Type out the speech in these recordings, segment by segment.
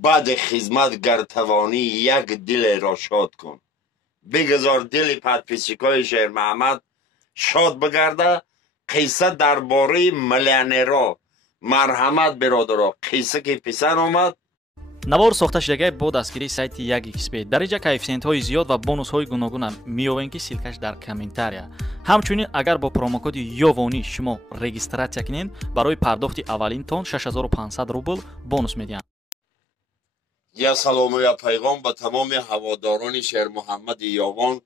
بعد خدمت گر توانی یک دل را شاد کن. بگذار دل پدپیچکای شیر محمد شاد بگرده. قصه درباره ملیونرها مرحمت برادرها، قصه که پسر آمد. навор сохта шудагии бо дастгирии сайти 1xbet дариҷа коэффициентҳои зиёд ва бонусҳои гуногунам меёбем ки силкаш дар комментария. ҳамчунин агар бо промокоди ёвонӣ шумо регистратсия кинед барои пардохти аввалинтон 6500 рубл бонус медиҳанд. Я салому я пайғом ба тамоми ҳаводорони Шермуҳаммади Ёвон.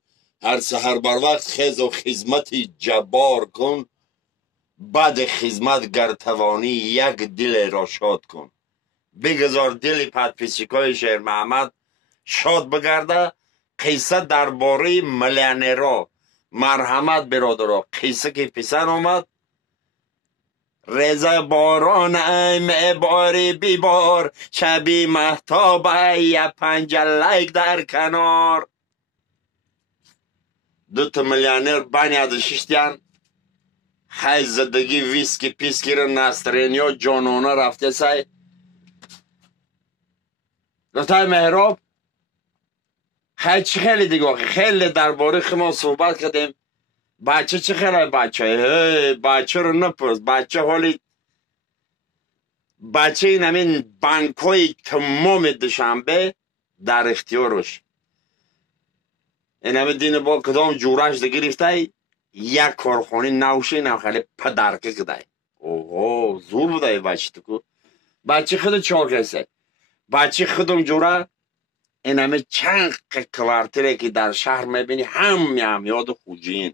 ҳар саҳар барвақт хезу хизмати ҷаббор кун. баъди хизмат гар тавонӣ як дилеро шод кун. бигзор дили подписчикои Шер Маҳмад шод бигарда. қисса дарбораи миллионерҳо. марҳамат биродаро, қисса ки писар омад. رضا باران باری بیبار شبی محتاب یا پنجلک در کنار. 2 میلیونر بانی ششتیان خیلی زدگی ویسکی پیسکی رو نسترینی و جانونا رفته سای گفتای مهراب خیلی دیگه خیلی درباره ما صحبت کردیم. بچه چه خیلی بچه رو نپرس. بچه حالی بچه این همین بانک های تمام دوشنبه در اختیارش. این همین دین با کدام جورش ده گرفته یک کارخانه نوشه نو خیلی پدرکه کده. اوه زور بوده بچه تو کو. بچه خود چهار کسه. بچه خودم جوره این همین چند کوارتره که در شهر میبینی هم یاد خوجین.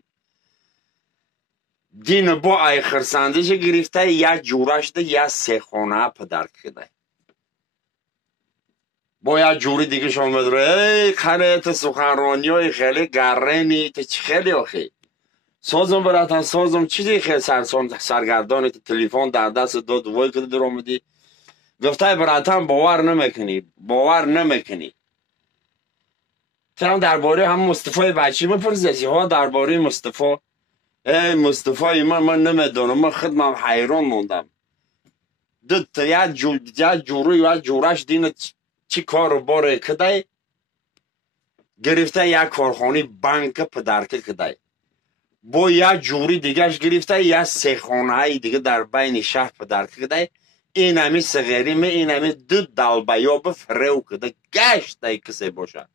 دین با ای خرسندش گرفته یا جورش ده یا 3 خانه پدر کده. با یا جوری دیگه شما بدره ای خیلی سخنرانی های خیلی گرنی تا چی خیلی آخی سازم براتن سازم چیزی خیلی سرگردانی تلفن در دست داد وای کده در آمدی گفته براتن باور نمیکنی ترم درباره هم مصطفی بچی مپرزیسی ها درباره مصطفی ای مصطفی من نمیدونم. من خودم حیران موندم. یا جوری و جورش دین چی کار باره کده گرفته یک کارخانه بانک پدرکه کده با یا جوری دیگهش گرفته یا 3 خانه دیگه در بین شهر پدرکه کده. این همی صغیری این همی 2 دلبیا به فریو کده گشته کسی باشه.